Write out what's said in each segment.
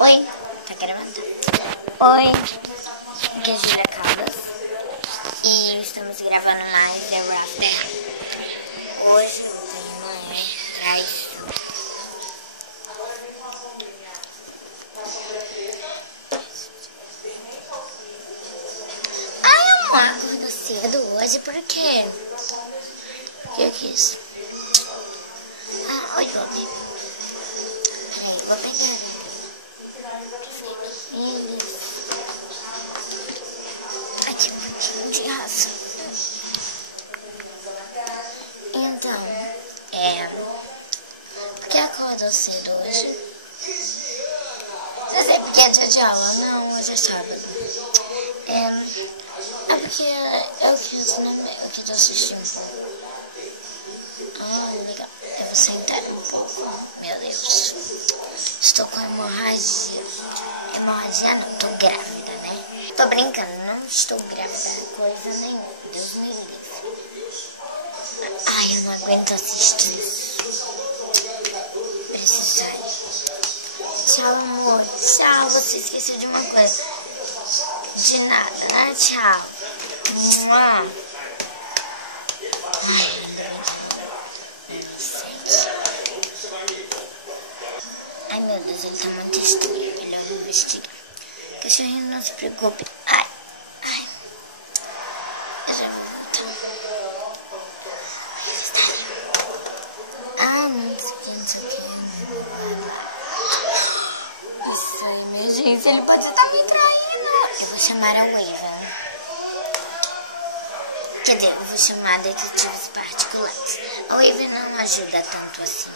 Oi, tá gravando? Oi, aqui é a Júlia Caldas e estamos gravando mais The Rafter. Hoje o tema é traição. Ai, amor, acordou cedo hoje, por quê? O que eu quis? Oi, Bob. Peraí, vou pegar. Isso. Aqui, um pouquinho de raça. Então, por que acordou cedo hoje? Você sabe por que é dia de aula? Não, hoje é sábado. É porque eu fiz, né? Eu quis assistir um pouco. Legal. Eu vou sentar um pouco. Meu Deus. Estou com hemorragia. Hemorragia não, tô grávida, né? Tô brincando, não estou grávida. Coisa nenhuma. Deus me livre. Ai, eu não aguento assistir isso. Preciso sair. Tchau, amor. Tchau. Você esqueceu de uma coisa. De nada, né? Tchau. Ai, ai, meu Deus, ele tá muito estranho. Melhor eu investigar. Cachorrinho, não se preocupe. Ai. Eu já vou voltar. Não sei o que. Isso aí, minha gente. Ele pode estar me traindo. Eu vou chamar a Waven. Quer dizer, eu vou chamar detetives particulares. A Waven não ajuda tanto assim.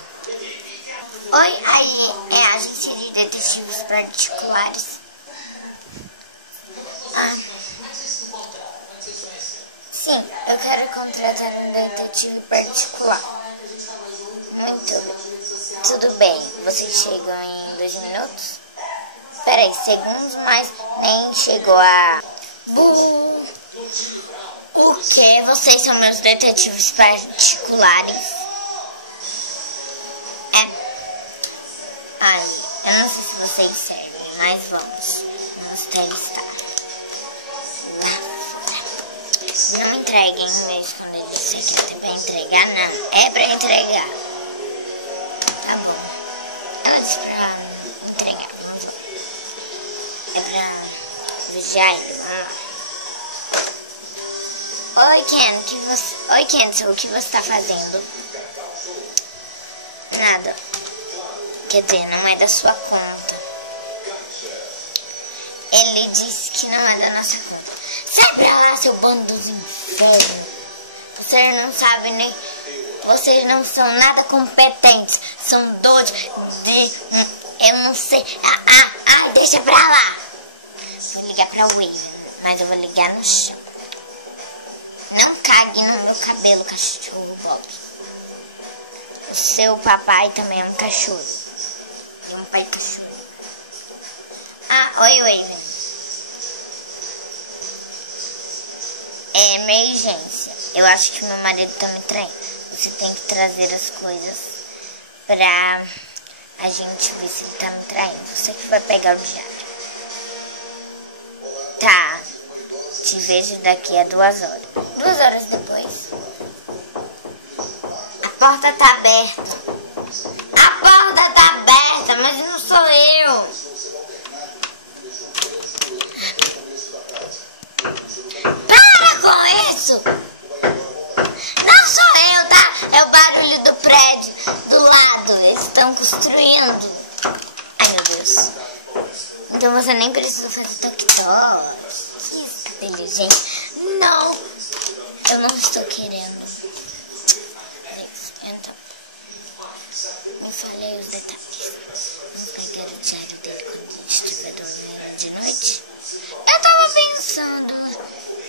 Oi, aí é a agência de detetives particulares. Sim, eu quero contratar um detetive particular. Muito bem. Tudo bem, vocês chegam em 2 minutos? Peraí, segundos, mas nem chegou a... O que? Vocês são meus detetives particulares? Ai, eu não sei se vocês servem, mas vamos testar. Não me entreguem mesmo quando eu disser que é pra entregar, não. É pra entregar. Tá bom. Ela disse pra entregar, vamos lá. É pra vigiar ele, vamos lá. Oi, Kenzo, o que você tá fazendo? Nada. Quer dizer, não é da sua conta. Ele disse que não é da nossa conta. Sai pra lá, seu bando dos infernos. Vocês não sabem nem... Vocês não são nada competentes. São doidos de... Eu não sei... deixa pra lá. Vou ligar pra Waven, mas eu vou ligar no chão. Não cague no meu cabelo, cachorro Bob. O seu papai também é um cachorro. E um pai cachorro. Oi, Waven. É emergência. Eu acho que meu marido tá me traindo. Você tem que trazer as coisas pra a gente ver se ele tá me traindo. Você que vai pegar o diário. Tá. Te vejo daqui a 2 horas. 2 horas depois. A porta tá aberta. A porta tá aberta, mas não sou eu. Para com isso! Não sou eu, tá? É o barulho do prédio do lado. Eles estão construindo. Ai, meu Deus. Então você nem precisa fazer toque-toque. Que inteligente. Não! Eu não estou querendo. Então, me falei os detalhes. Vamos pegar o diário dele quando estiver dormindo de noite. Eu tava pensando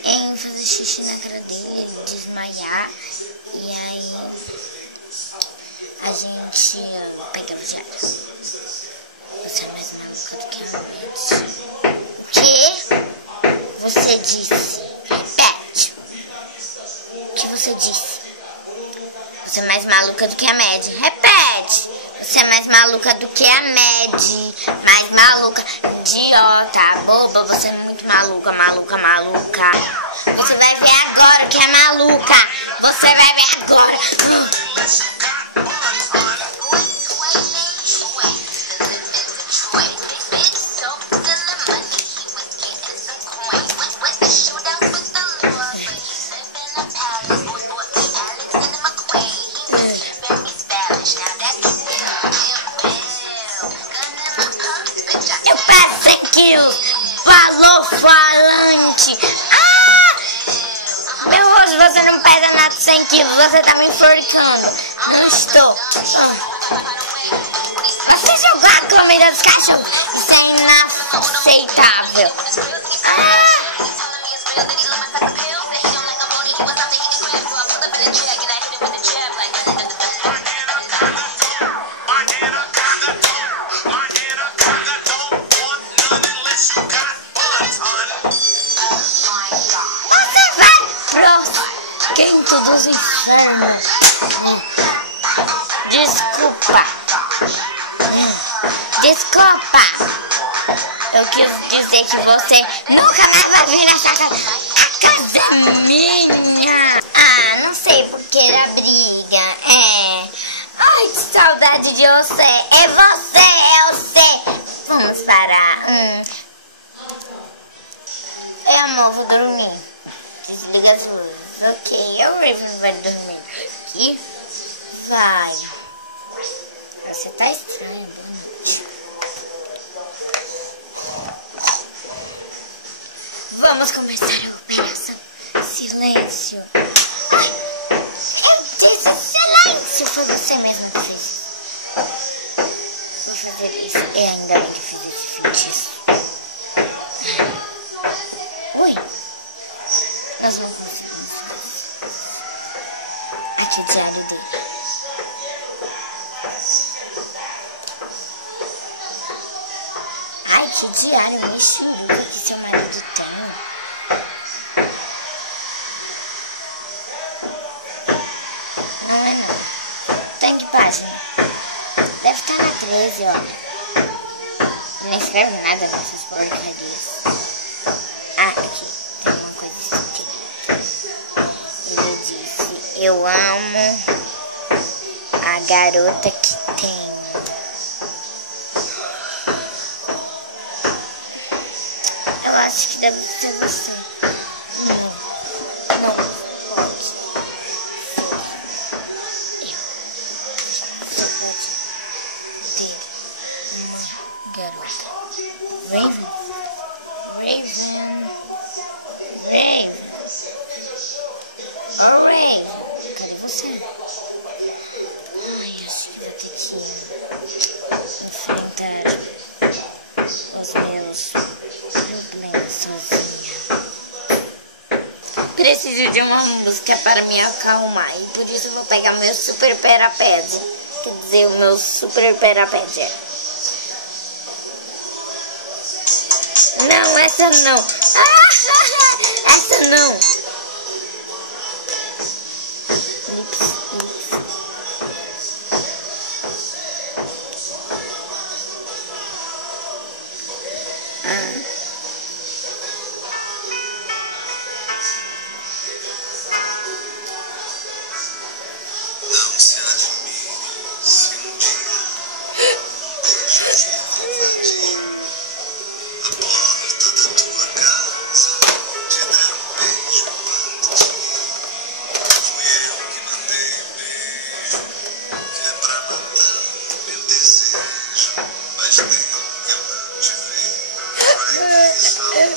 em fazer xixi na cara dele, ele desmaiar. E aí a gente pega o diário. Você é mais maluca do que a mente. O quê? Você disse? Repete. O que você disse? Você é mais maluca do que a média. Repete. Você é mais maluca do que a Mad. Mais maluca, idiota, boba. Você é muito maluca, maluca, maluca. Você vai ver agora que é maluca. Você vai ver agora. Eu peso 100 quilos. Falou falante. Meu rosto, você não pesa nada de 100 quilos. Você tá me enforcando. Não estou. Você jogou a comida dos cachorros. Isso é inaceitável. Você vai pro quinto dos infernos. Desculpa. Eu quis dizer que você nunca mais vai vir nessa casa. A casa é minha. Não sei porque era briga. Ai, que saudade de você. É você. Vamos parar. Amor, vou dormir. Desliga as luzes. Ok, o Raven vai dormir aqui. Vai. Você tá estranho. Vamos começar a operação. Silêncio. Eu disse silêncio. Foi você mesmo que fez isso. Vou fazer isso. E ainda bem que fiz esse feitiço. Oi. Nós vamos conseguir. Aqui o diário dele. Ai, que diário mexurudo que seu marido tem. Não é não. Tem que página? Deve estar na 13, olha. Ele nem escreve nada nessas porcarias. Aqui. Tem uma coisa escrita. Ele disse: eu amo a garota que tem. Eu acho que deve ser você. Não pode. Eu só pode ter garota. Raven. Oh, Raven. Cadê você? Ai, acho que vou ter que enfrentar os meus problemas sozinha. Preciso de uma música para me acalmar. E por isso eu vou pegar meu super perapédia. Quer dizer, o meu super perapédia. Não, essa não. Essa não. Não se admire se um dia deixas de invadir a porta da tua casa, te der um beijo a partir. Fui eu que mandei o beijo, que é pra matar meu desejo, mas nem que eu não te ver, vai ter saudade.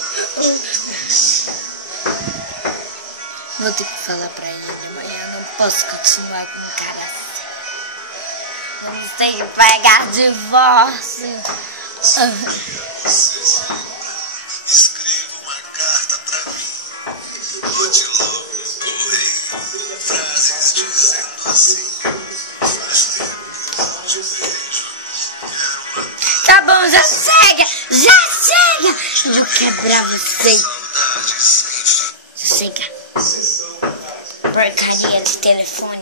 Vou ter que falar pra ele amanhã. Eu não posso continuar com o cara assim. Vamos ter que pegar divórcio. Se um dia você se lembrar, escreva uma carta pra mim. Bote logo no correio frases dizendo assim: faz tempo que eu não te vejo, quero matar Tá bom, já chega! Já chega! Eu vou quebrar você. saudades sem fim. Já chega. Porcaria de telefone.